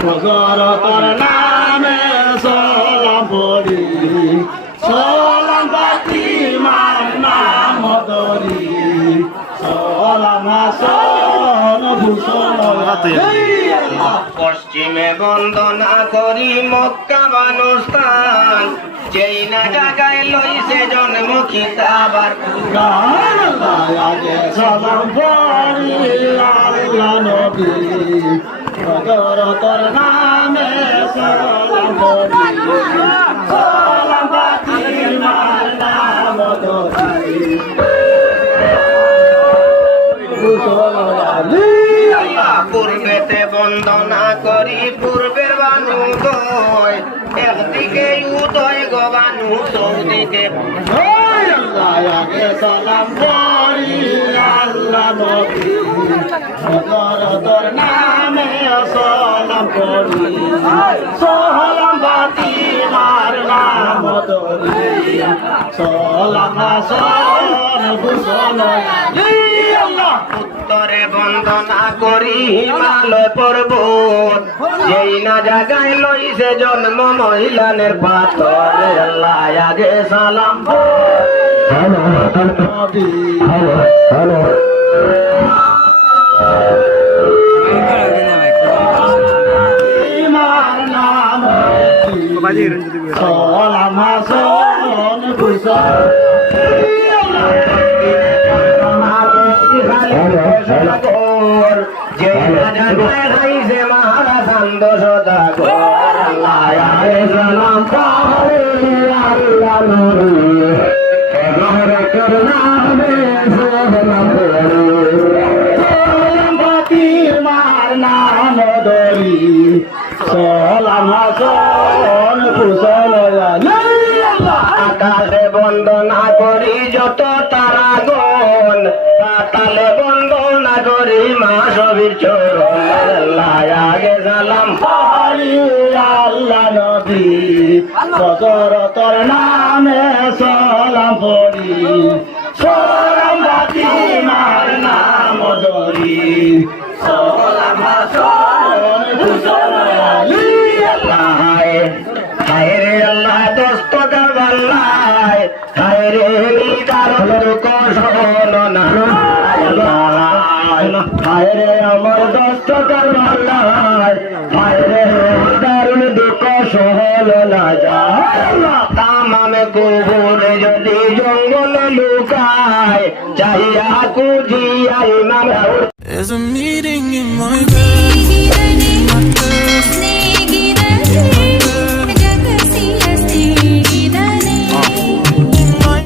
হযরতের নামে সালাম পড়ি সালাম ফাতিমার নাম ধরি সালাম হাসান ভূষণ পশ্চিমে বন্দনা করি মক্কা বানুস্থান যেই না জায়গায় লইছে জন্ম খিতাবার গান আগে সালাম পড়ি আল্লাহ নবী হযরতের নামে সালাম পড়ি সালাম ফাতিমার নাম ধরি ভূষণ আলী পূর্বেতে বন্দনা করি পূর্বের বানু দয় একদিকে উদয় গো বানু চৌদিকে আগে সালাম পড়ি আল্লাহ নবী হযরতের নামে সালাম পড়ি সালাম ফাতিমার নাম ধরি সালাম হাসান ভূষণ আল্লাহ উত্তরে বন্দনা করি হিমালয় পর্বত যেই না জায়গায় লইছে জন্ম মহিলানের পাথর আল্লাহ আগে সালাম নবী ইমার নাম সালাম হাসান ভূষণ যে জায়গায় খাইছে মহারাজ সদা সালাম ফাতিমার নাম ধরি সালাম হাসান ভূষণ আকাশে বন্দনা করি যত তারাগণ পাতালে বন্দনা করি মা সবির চরণ আল্লাহ আগে সালাম আল্লাহ নবী হযরতের নামে সালাম পড়ি সালাম ফাতিমার নাম ধরি সালাম হাসান ভূষণ আলী হায় রে আল্লাহ দোস্ত কারবাল্লায় হায় রে কারণ কষল না হায় রে আমার দোস্ত কারবাল্লায় হায় রে দারুণ দুঃখ সহল না যায় তামামে কুবুরে যদি জঙ্গল লুকায় চাইয়া কুজিয়া ইমাম There's a meeting in my bed.